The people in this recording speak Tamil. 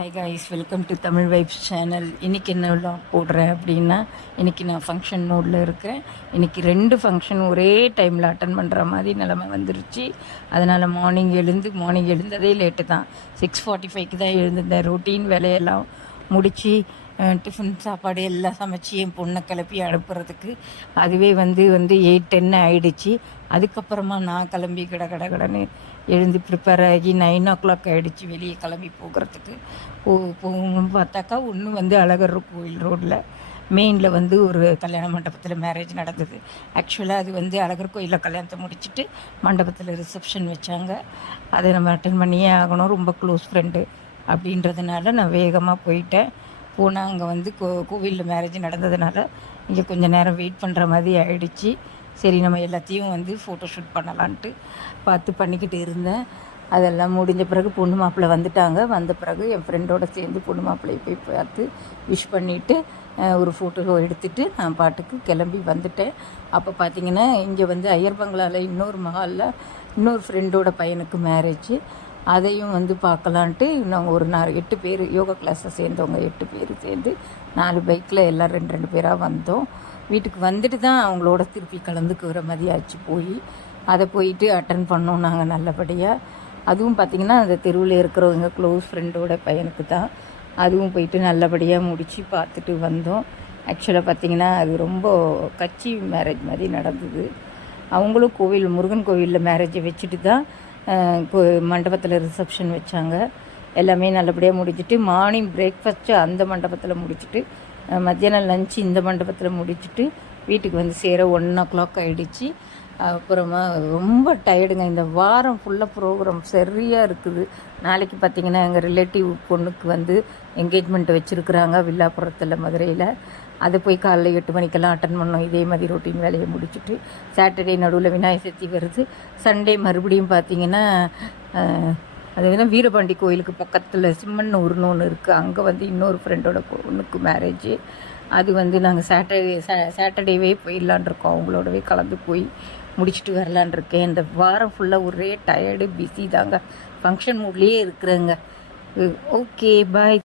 Hi guys, welcome to Tamil vibes channel. இன்றைக்கி என்ன vlog போடுறேன் அப்படின்னா, இன்றைக்கி நான் ஃபங்க்ஷன் மோடில் இருக்கிறேன். இன்றைக்கி 2 ஃபங்க்ஷன் ஒரே டைமில் அட்டன் பண்ணுற மாதிரி நிலமை வந்துருச்சு. அதனால் மார்னிங் எழுந்ததே லேட்டு தான். 6:45க்கு தான் எழுந்திருந்தேன். ரொட்டீன் வேலையெல்லாம் முடித்து டிஃபன் சாப்பாடு எல்லாம் சமைச்சி என் பொண்ணை கிளப்பி அனுப்புறதுக்கு அதுவே வந்து 8:10 ஆகிடுச்சு. அதுக்கப்புறமா நான் கிளம்பி கடன்னு எழுந்து ப்ரிப்பேர் ஆகி 9 ஆகிடுச்சு வெளியே கிளம்பி போகிறதுக்கு. போகணும்னு பார்த்தாக்கா ஒன்று அழகர் கோயில் ரோட்டில் மெயினில் ஒரு கல்யாண மண்டபத்தில் மேரேஜ் நடந்தது. ஆக்சுவலாக அது அழகர் கோயிலில் கல்யாணத்தை முடிச்சுட்டு மண்டபத்தில் ரிசப்ஷன் வச்சாங்க. அதை நம்ம அட்டன் பண்ணியே ஆகணும். ரொம்ப க்ளோஸ் ஃப்ரெண்டு அப்படின்றதுனால நான் வேகமாக போயிட்டேன். போனால் அங்கே கோவிலில் மேரேஜ் நடந்ததுனால இங்கே கொஞ்சம் நேரம் வெயிட் பண்ணுற மாதிரி ஆகிடுச்சு. சரி, நம்ம எல்லாத்தையும் ஃபோட்டோ ஷூட் பண்ணலான்ட்டு பார்த்து பண்ணிக்கிட்டு இருந்தேன். அதெல்லாம் முடிஞ்ச பிறகு பொண்ணு மாப்பிள்ளை வந்துட்டாங்க. வந்த பிறகு என் ஃப்ரெண்டோடு சேர்ந்து பொண்ணு மாப்பிள்ளையை போய் பார்த்து விஷ் பண்ணிவிட்டு ஒரு ஃபோட்டோ எடுத்துகிட்டு நான் பாட்டுக்கு கிளம்பி வந்துட்டேன். அப்போ பார்த்திங்கன்னா இங்கே ஐயர் பங்களாவில் இன்னொரு மஹாலில் இன்னொரு ஃப்ரெண்டோட பையனுக்கு மேரேஜ். அதையும் பார்க்கலான்ட்டு நாங்கள் ஒரு 8 பேர் யோகா கிளாஸில் சேர்ந்தவங்க 8 பேர் சேர்ந்து 4 பைக்கில் எல்லாம் 2 பேராக வந்தோம். வீட்டுக்கு வந்துட்டு தான் அவங்களோட திருப்பி கலந்துக்குற மாதிரி ஆச்சு. அதை போயிட்டு அட்டன் பண்ணோம் நாங்கள் நல்லபடியாக. அதுவும் பார்த்திங்கன்னா அந்த தெருவில் இருக்கிறவங்க க்ளோஸ் ஃப்ரெண்டோட பையனுக்கு தான். அதுவும் போயிட்டு நல்லபடியாக முடித்து பார்த்துட்டு வந்தோம். ஆக்சுவலாக பார்த்திங்கன்னா அது ரொம்ப கட்சி மேரேஜ் மாதிரி நடந்தது. அவங்களும் முருகன் கோவிலில் மேரேஜை வச்சுட்டு தான் மண்டபத்தில் ரிசப்ஷன் வச்சாங்க. எல்லாமே நல்லபடியாக முடிச்சுட்டு மார்னிங் பிரேக்ஃபாஸ்ட்டு அந்த மண்டபத்தில் முடிச்சுட்டு மத்தியானம் லஞ்சு இந்த மண்டபத்தில் முடிச்சுட்டு வீட்டுக்கு சேர 1 ஆகிடுச்சு. அப்புறமா ரொம்ப டயர்டுங்க. இந்த வாரம் ஃபுல்லாக ப்ரோக்ராம் சரியாக இருக்குது. நாளைக்கு பார்த்திங்கன்னா எங்கள் ரிலேட்டிவ் பொண்ணுக்கு என்கேஜ்மெண்ட் வச்சுருக்குறாங்க வில்லாப்புரத்தில் மதுரையில். அதை போய் காலைல 8 மணிக்கெல்லாம் அட்டன் பண்ணோம். இதே மாதிரி ரொட்டீன் வேலையை முடிச்சுட்டு சாட்டர்டே நடுவில் விநாயகர் சதுர்த்தி வருது. சண்டே மறுபடியும் பார்த்திங்கன்னா அது வீரபாண்டி கோயிலுக்கு பக்கத்தில் சிம்மன்னூர்னு ஒன்று இருக்குது. அங்கே இன்னொரு ஃப்ரெண்டோட பொண்ணுக்கு மேரேஜ். அது நாங்கள் சாட்டர்டேவே போயிடலான் இருக்கோம். அவங்களோடவே கலந்து போய் முடிச்சுட்டு வரலான் இருக்கேன். இந்த வாரம் ஃபுல்லாக ஒரே டயர்டு பிஸி தாங்க. ஃபங்க்ஷன் மூட்லேயே இருக்கிறேங்க. ஓகே, பாய்.